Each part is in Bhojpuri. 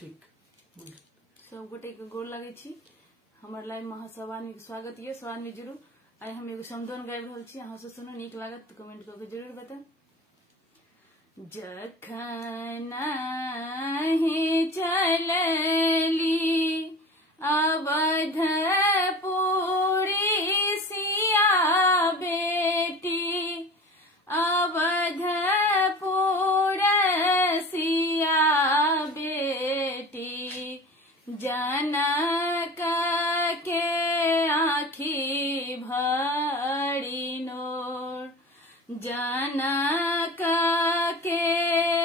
ठीक सब गोटे के गोर लगे छी। हमर लाइव महासभा में स्वागत ये। सभा में जरूर आई हम एगो समदोन गाबि रहल छी, अहाँ से सुनू, नीक लागत तो कमेंट करके जरूर बताएं। जखन ही चलली अवधपुरी सिया बेटी, अवधपुर सिया बेटी, जनक के आँखी भरी नोर, जनक के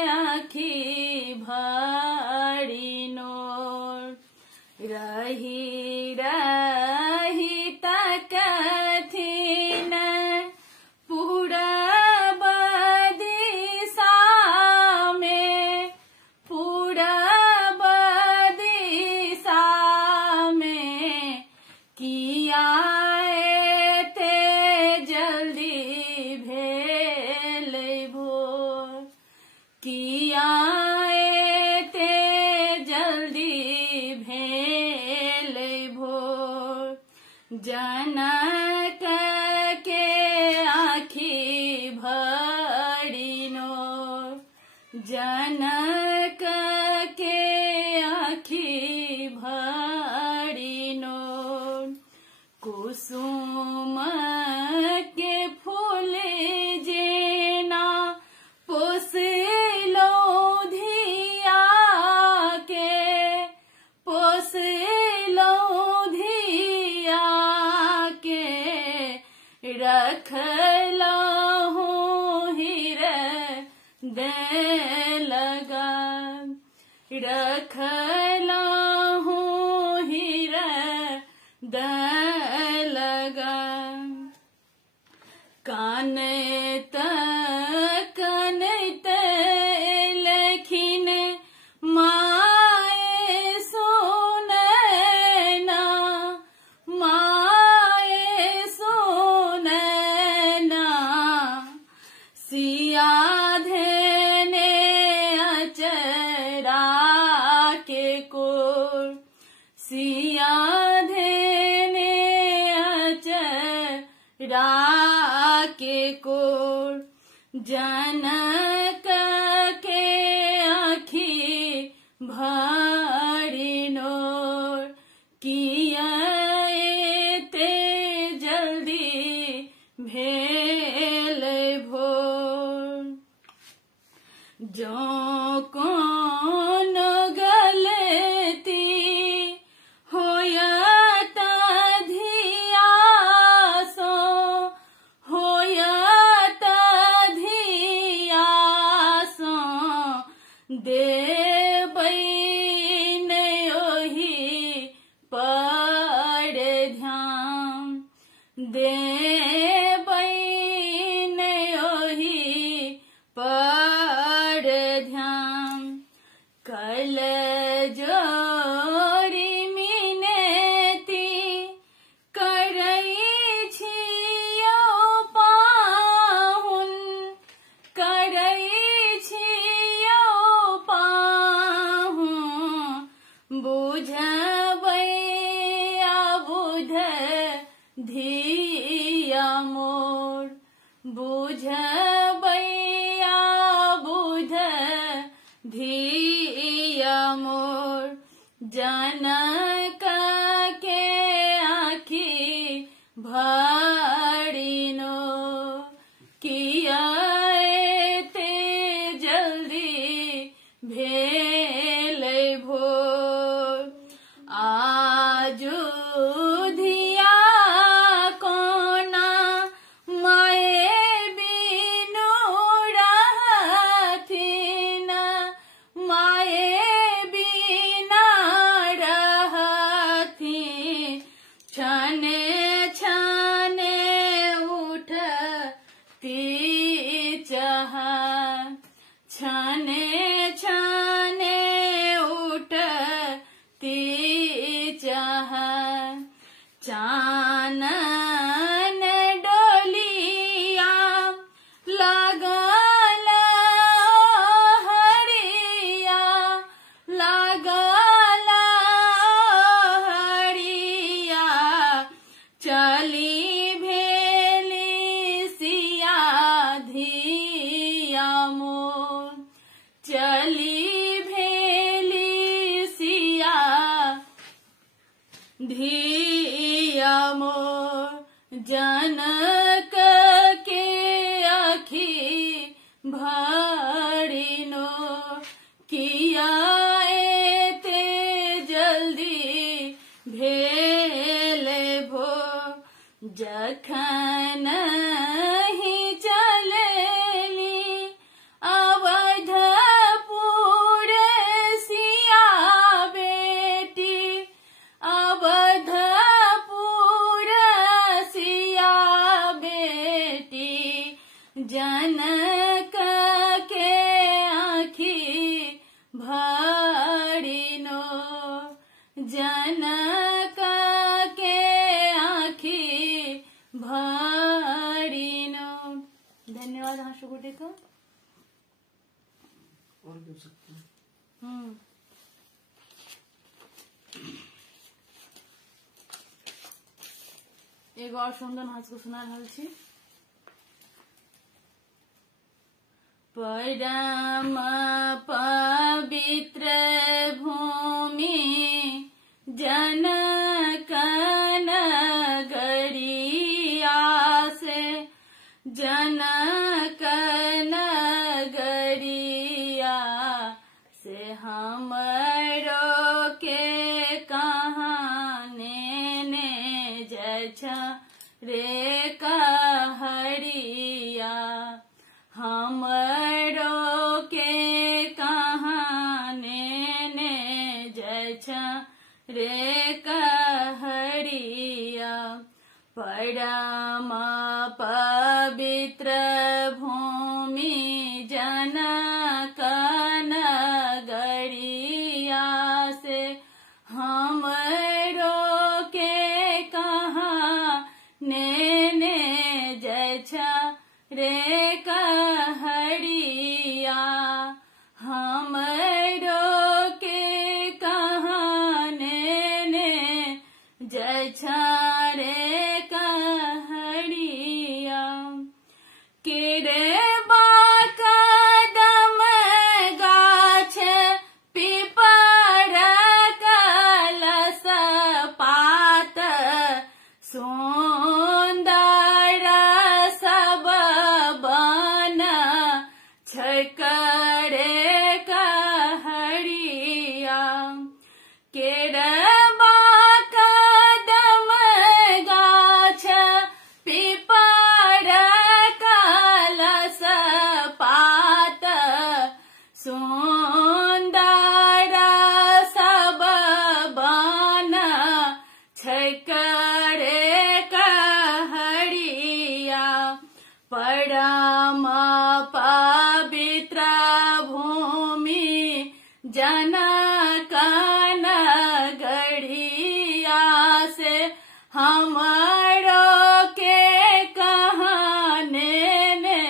आँखी भरी नोर, रही रही तकथिन पूरब दिशा में, पूरब दिशा में, किया ते जल्दी भेल भोर, किया ते जल्दी भेल भोर, जनक के आँखी भरी नोर, जनक के आँखी भरी नोर, कुसुम के फूल जेना पोसलो धिया के, पोसलो धिया के, रखलहु हृदय लगा, रखलहु हृदय लगा, कानत कानत लखिन माए सुनैना, माए सुनैना, सिया धेने अचरा के कोर, सिया धेने अचरा के कोर, जनक के आँखी भरी नोर, किया ते जल्दी भेल भोर, जो कौन गलती होयत धिया सो, होयत धिया सो, देबै नै ओहि पर ध्यान, देबै नै ओहि पर ध्यान, कल जोरी मिनती करै छियौ पाहुन, करै छियौ पाहुन, बुझबै अबुध धिया मोर, बुझबै अबुध धिया मोर, जनक के आँखी भरी नोर, किया ते जल्दी भेल भोर, आजु धिया कोना माए बिनु रहथिन, माए बिना रहथिन, छन छन चली भेली सिया धिया मोर जनक के आखी भरिनो किया एते जल्दी भेले भो जखन ही चलेली अवधपुर सिया बेटी अवधपुर सिया बेटी जनक के आखी भरिनो जनक के आखी भरिनो। धन्यवाद। हाँ शुगुटे को और भी हो सकते हैं। एगो और सुंदर हाथ को सुना रहल छी। परम पवित्र भूमि जनक नगरिया से जनक नगरिया से हमरो के कहाने ने जछ रे कहरिया हमरो के कहाने ने जछ रे कहरिया। परम पवित्र भूमि जनक नगरिया से हमरो के कहाने ने जछ रे कहरिया हमरो के कहाने ने जछ रे कहरिया। केरे बाकदम गाछ पिपर कलस पात सुंदर सब बन छकरे कहरिया। केरे बाकदम गाछ पिपर कलस पात सुंदर सब बन छकरे कहरिया। परम पवित्र भूमि जनक नगरिया से हमरो के कहाने ने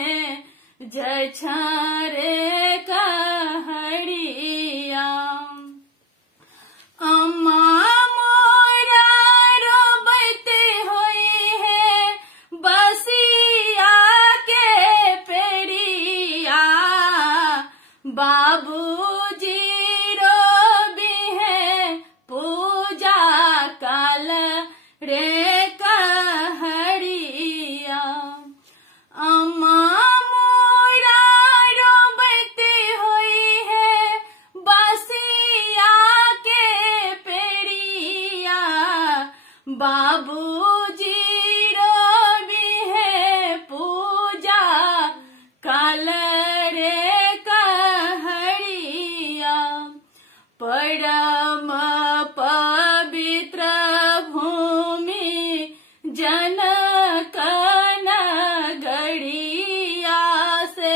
जछ रे कहरिया। अम्मा मोरा रोबते होई है बसिया के पेरिया बाबूजी रोबी है पूजा काल रे कहरिया। अम्मा मोरा रोबते होई है बसिया के पेरिया बाबूजी रोबी है पूजा काल रे कहरिया। परम पवित्र भूमि जनक नगरिया से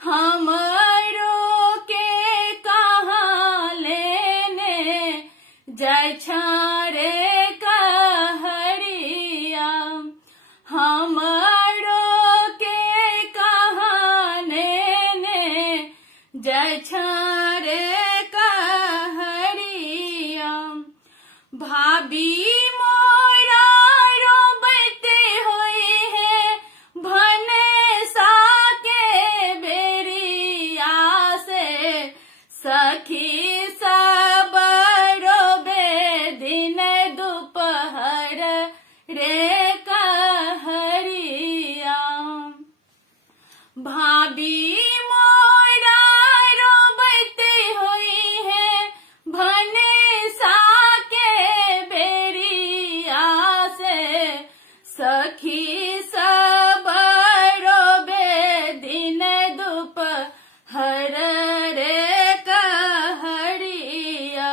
हमरो के कहाँ लेने जछ रे कहरिया। हमरो के कहाँ लेने जछ रे कहरिया। भाभी मोरा रोबते हुए है भनसा के बेरिया से सखी सब रोबे दिन दोपहर रे कहरिया। भाभी मोरा रोबते हुई है भनेसा के बेरिया से। सखी सब रोबे दिन दोपहर रे कहरिया।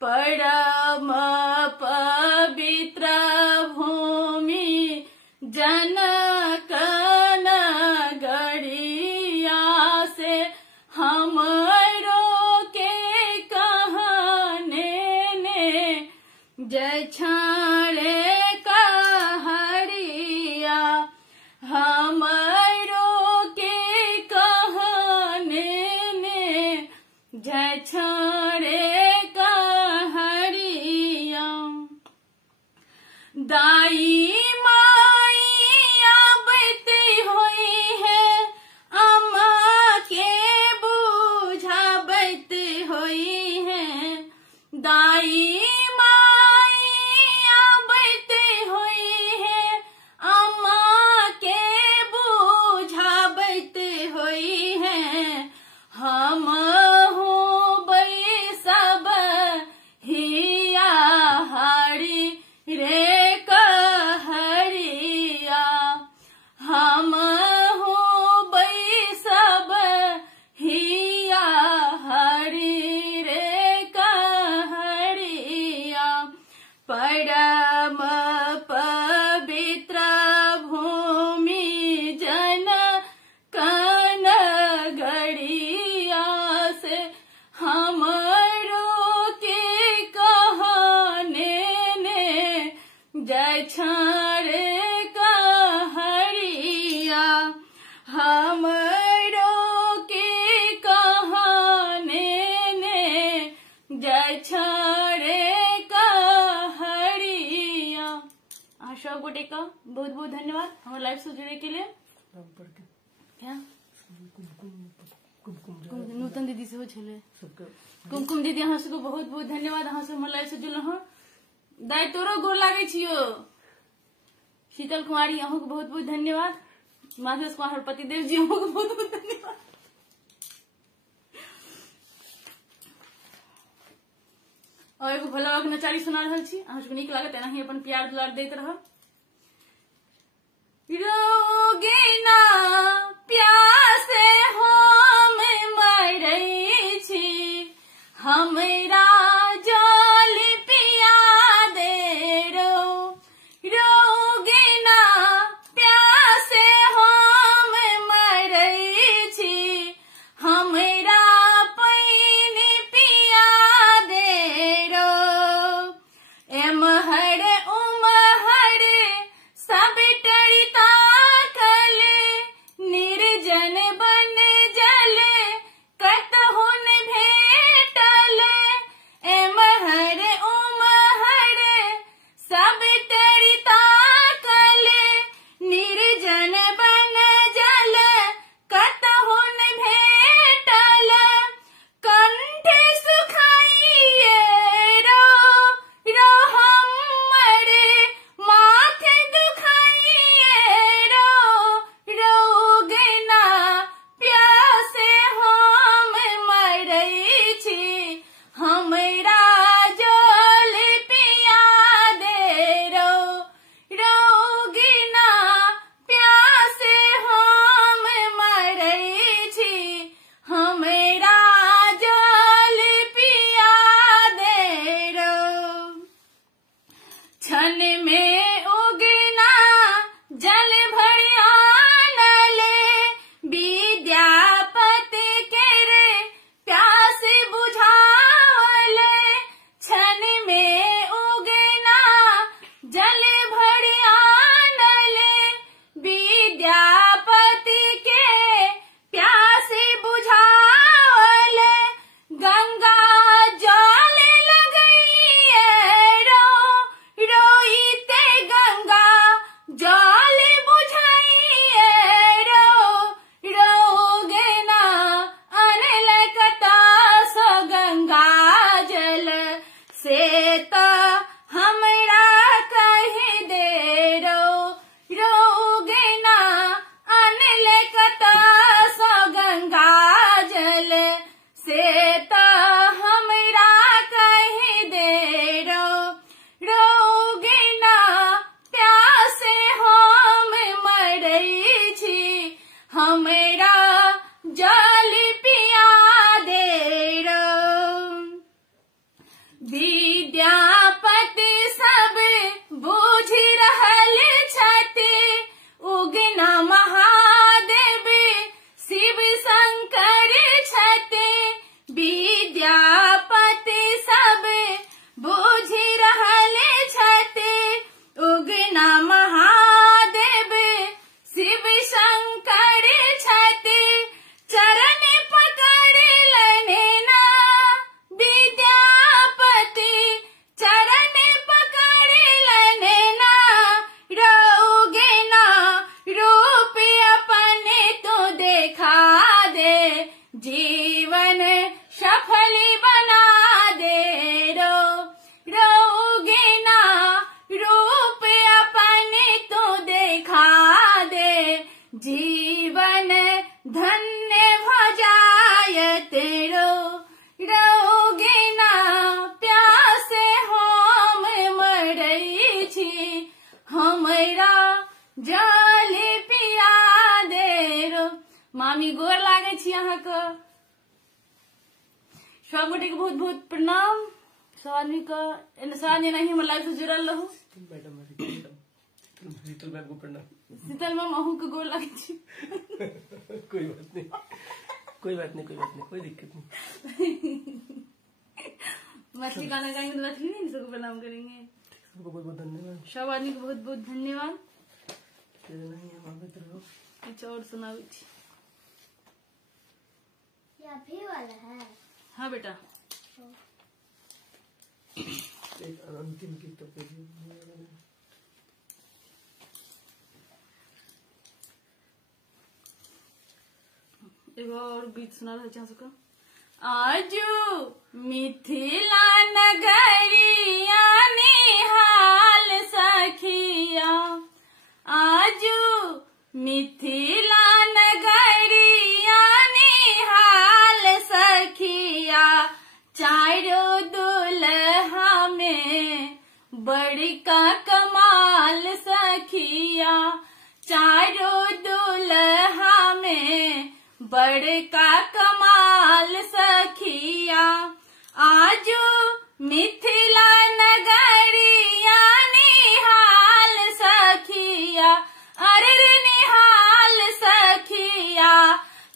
परम पवित्र भूमि जनक नगरिया से हमरो के कहने ने जय छाड़े कहरिया। हमरो के कहने ने जय छाड़े कहरिया। दाई माई आबती हुई है अम्मा के बुझाबत हुई है। दाई माई आबती हुई है अम्मा के बुझाबत हुई है। हम हो बई सब हिया हारी रे कहरिया। हम हो बई सब हिया हरि रे कहरिया। परम पवित्र भूमि जनक नगरिया से हमरो के कहने ने जय छाड़े कहरिया। हमरो के कहने ने जय छाड़े कहरिया। आप सब गोटे का बहुत बहुत धन्यवाद हमारे लाइव से जुड़े के लिए। क्या नूतन दीदी से हो छे कुमकुम दीदी अहाँ सबको बहुत बहुत धन्यवाद। अहाँ सब हमारे लाइव से जुड़ल हँ। दाई तोरो गोर लागे छियो। शीतल कुमारी अहूँ को बहुत बहुत धन्यवाद। माधवेश कुमार पतिदेव जी अहूँ को बहुत बहुत धन्यवाद। और एगो भोला बाबा के नचारी सुना रहल छी। अहाँ सबके नीक लागत एनाही अपन प्यार दुलार दैत रह। रोगिना प्यासे हम मरै छी हमरा जल पिया दे रो। रोगिना प्यासे हम मरै छी हमरा पानी पिया दे रो। एमहर उमहर सब टरिता कले निर्जन बन जल कतहुन भेटल। विद्यापति सब बूझ रहल छथि, उगना महादेव शिव शंकर छथि। विद्यापति सब बूझ रहल छथि, उगना महादेव शिव शंकर छथि। चरण पकड़ लेना विद्यापति, चरण पकड़ लेना, रहोगे ना रूप अपने तो देखा दे, जीवन सफल बना दे। रहोगे ना रूप अपने तो देखा दे, जीवन धन्य हो जाए तेरो। रहोगे ना प्यासे हम मरई छी, हमरा जल पिया दे रो। मामी गोर लागे छी अहाँके। सब गोटे के बहुत बहुत प्रणाम। सब आदमी का सब आदमी नहीं हमर लाइफ से जुड़ल रहू। मैडम शीतल मैम को प्रणाम। शीतल मैम अहू के गोर लागे छी। कोई बात नहीं, कोई बात नहीं, कोई बात नहीं, कोई दिक्कत नहीं। मछली गाना गाएंगे तो मछली नहीं सबको प्रणाम करेंगे। सबको बहुत बहुत धन्यवाद। सब आदमी को बहुत बहुत धन्यवाद। नहीं हम कुछ और सुनावे छी। भी वाला है। हाँ बेटा। एक अंतिम गीत तो एगो और गीत सुना रहे चाह सका। आजू मिथिला नगरिया निहाल सखिया, आजू मिथिला नगरिया निहाल सखिया। चारों दुल्हा में बड़का कमाल सखिया, चारों दुल्हा में बड़का कमाल सखिया। आजू मिथिला नगरिया निहाल सखिया, अरे निहाल सखिया।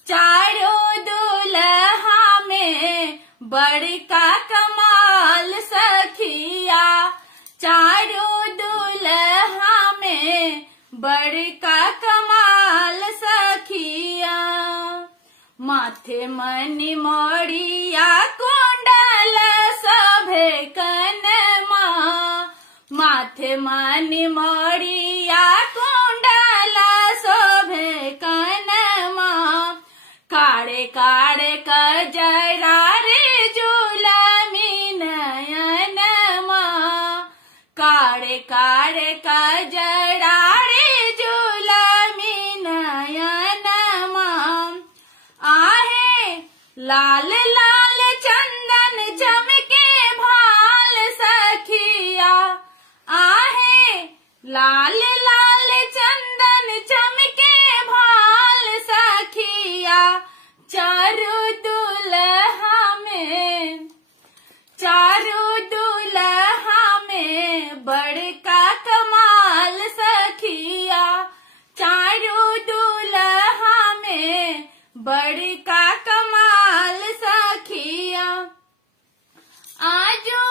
चारों दुल्हा में बड़का कमाल सखिया, चारों दुल्हा में बड़का कमाल सखिया। माथे मणि मौड़िया कुंडल सभे कनमा, माथे मणि मौड़िया कुंडल सभे कनमा। काड़े काड़े कजरा रे जुलमी नयनमा, काड़े काड़े कजरा रे जुलमी नयनमा। आहे लाल लाल चंदन चमके भाल सखिया, आहे लाल लाल चंदन चमके भाल सखिया। चारों दुल्हा में, चारों दुल्हा में बड़का कमाल सखिया, चारों दुल्हा में बड़का कमाल सखिया। आजू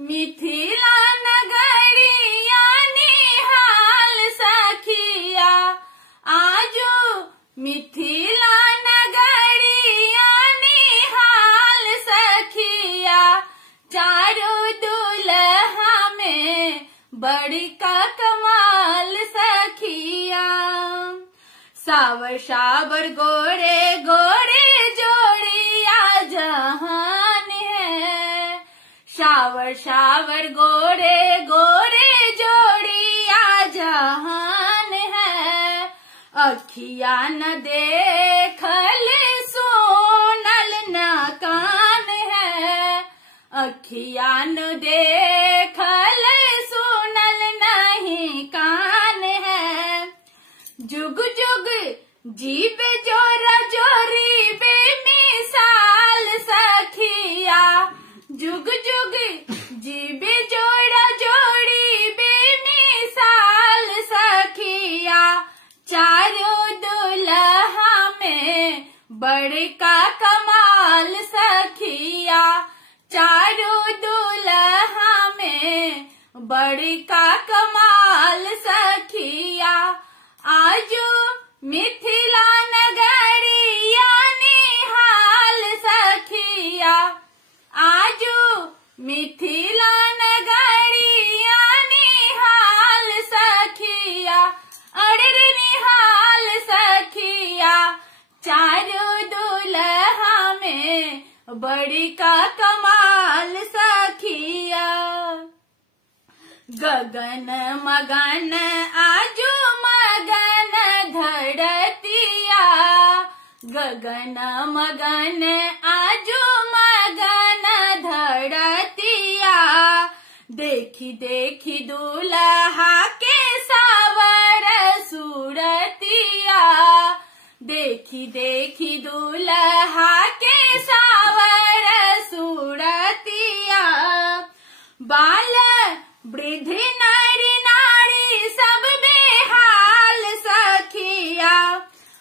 मिथिला नगरिया निहाल सखिया, आजू मिथिला नगरिया निहाल सखिया। चारों दुल्हा में बड़का कमाल सखिया। सावर सावर गोरे गोरे जोड़िया जहान है, सावर सावर गोरे गोरे जोड़िया जहान है। अखिया न देखल सोनल न कान है, अखिया न देखल सोनल नहीं कान है। जुग जुग जीव जोरा जोरी बेमिसाल सखिया, जुग जुग चारों दुल्हा में बड़का कमाल सखिया आजो मिथिला नगरिया निहाल सखिया आजो मिथिला नगरिया निहाल सखिया अरे निहाल सखिया चारों दुल्हा में बड़का कमाल सखिया गगन मगन आजो मगन धरतिया गगन मगन आजो मगन धरतिया देखी देखी दूल्हा के सावर सूरतिया देखी देखी दूल्हा के सावर सूरतिया बाल वृद्ध नारी नारी सब बेहाल सखिया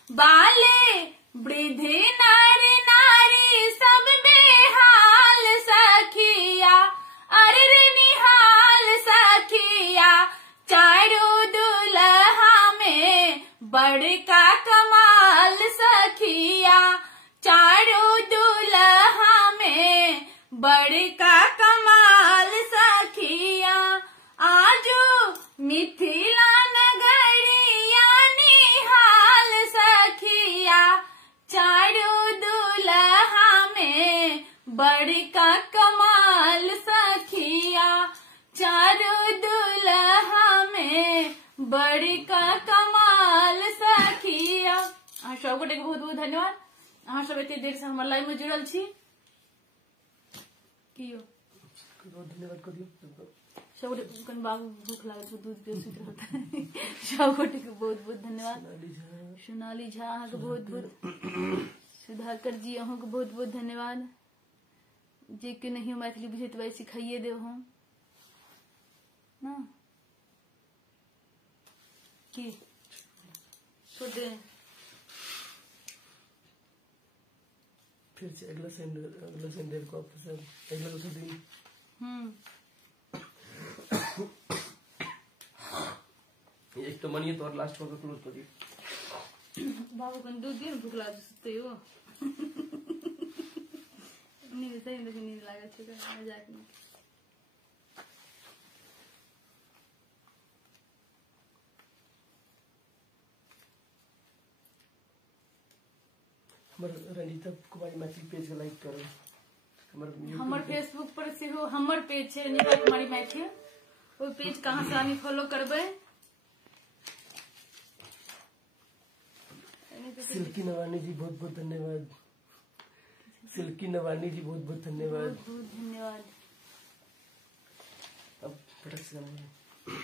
बाले वृद्ध नारी नारी सब बेहाल सखिया अरे निहाल सखिया चारों दुल्हा में बड़का कमाल सखिया चारों दुल्हा में बड़का कमाल सखिया आजो मिथिला नगरिया निहाल सखिया चारों दुल्हा में बड़का कमाल सखिया चारों दुल्हा में बड़का कमाल सखिया। अहाँ सबगोटे के बहुत बहुत धन्यवाद। अहाँ सब एते देर से हमर लाइव में जुड़ल छी। कियो धन्यवाद कर दियो सबगोटे कन बाबू भूख लागल छै दूध पियो सुत रहत सबगोटे के बहुत बहुत धन्यवाद। सोनाली झा अहाँ के बहुत बहुत सुधाकर जी अहाँ के बहुत बहुत धन्यवाद। जे के नहीं मैथिली बुझैत वै सिखाइए देव हम ना की छोड़ दे फिर से अगला सेंडर को आप अगला उठा देंगे। एक तो मनिए तो और लास्ट को क्लोज कर दिए। बाबू कन दूध दिए भूख लाग सुते हो नींद सही नींद लागल छै मजाक में। रंजीता कुमारी मैथिली पेज के लाइक करो। हमर फेसबुक पर से हो हमर पेज है रंजीता कुमारी मैथिली वो पेज कहाँ से आनी फॉलो करबे। सिल्की नवानी जी बहुत बहुत धन्यवाद। सिल्की नवानी जी बहुत बहुत धन्यवाद। बहुत धन्यवाद। अब फटक से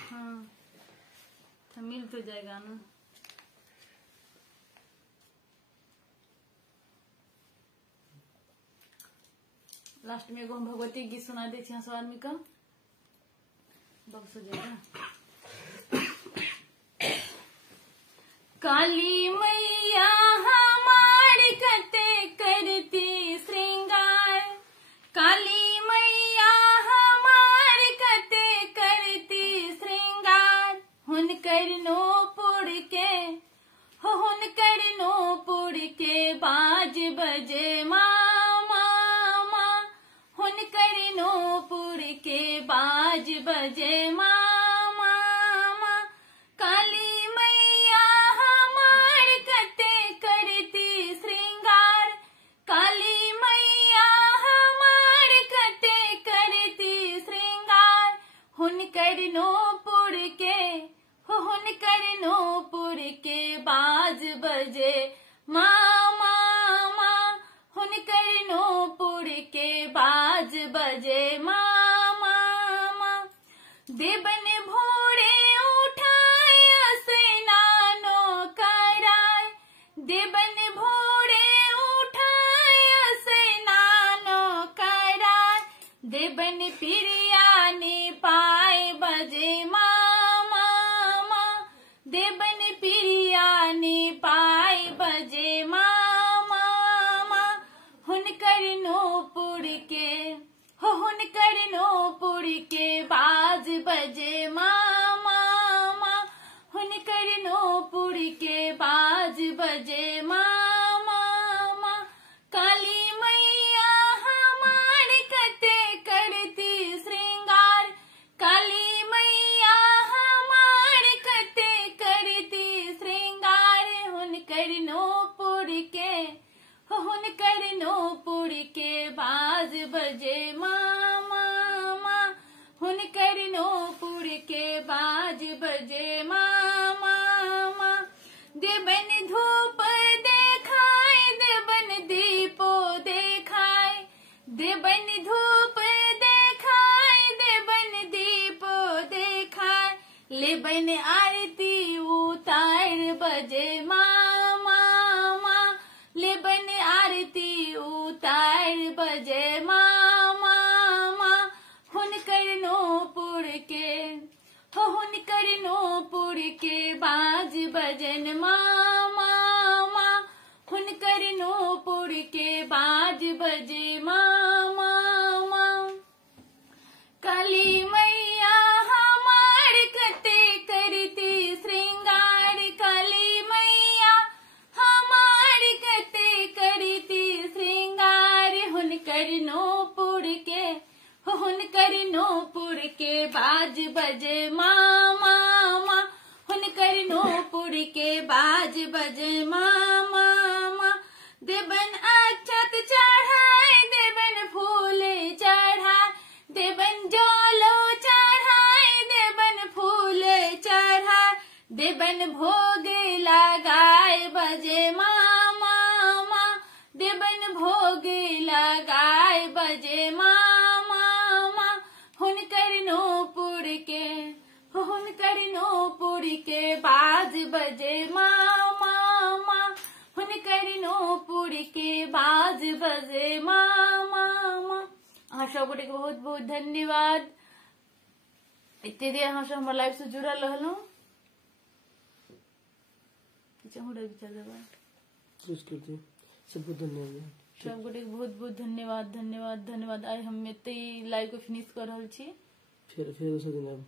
हाँ तो मिल तो जाएगा ना। लास्ट में एगो हम भगवती गीत सुना दे सब आदमी का बक्स हो जाएगा। काली मैया हमार कते करती श्रृंगार काली मैया हमार कते करती श्रृंगार हुनकर नूपुर के हो हुनकर नूपुर के बाज बजे मामा हुनकर नूपुर के बाज बजे मामा काली मैया हमार कते करती श्रृंगार काली मैया हमार कते करती श्रृंगार हुनकर नूपुर के हो हुनकर नूपुर के बाज बजे मामा हुनकर नूपुर के बाज बजे मामा देवन भोरे उठाय स्नानो कराय देवन भोरे उठाय स्नानो कराय देवन प्रियानी पाए बजे मामा देवन प्रियानी पाए बजे मामा हुनकर नूपुर के हुनकर नूपुर के बाज बजे मामा हुनकर नूपुर के बाज बजे मामा काली मैया हमार कते करती श्रृंगार काली मैया हमार कते करती श्रृंगार हुनकर नूपुर के बाज बजे मामा हुनकर नूपुर के बाज बजे मामा देवन धूप देखाए देवन दीपो देखाए देवन धूप देखाए देवन दीपो देखाए लेबन आरती उतार बजे मामा लेबन आरती उतार बजे मामा हुनकर नूपुर के बाज बजन मामा हुनकर नूपुर के बाज बजे मामा काली मैया हमार कते करती श्रृंगार काली मैया हमार कते करती श्रृंगार हुनकर नूपुर के बाज बजे मामा हुनकर नूपुर के बाज बजे मामा देवन अक्षत चढ़ाए देवन फूल चढ़ाए देवन जोलो चढ़ाए देवन फूल चढ़ाए देवन भोग लगाए बजे मामा देवन भोग लगाए बजे मामा हुनकर नूपुर के बाज बजे मामा हुनकर नूपुर के बाज बजे मामा अहाँ सब गोटे के बहुत बहुत धन्यवाद इत्यादि अहाँ सब हमारे लाइफ से जुड़ल रहलू सबको धन्यवाद सब गोटे बहुत बहुत धन्यवाद धन्यवाद धन्यवाद आई हम एते लाइव को फिनिश कर रहल छी फिर दोसर दिन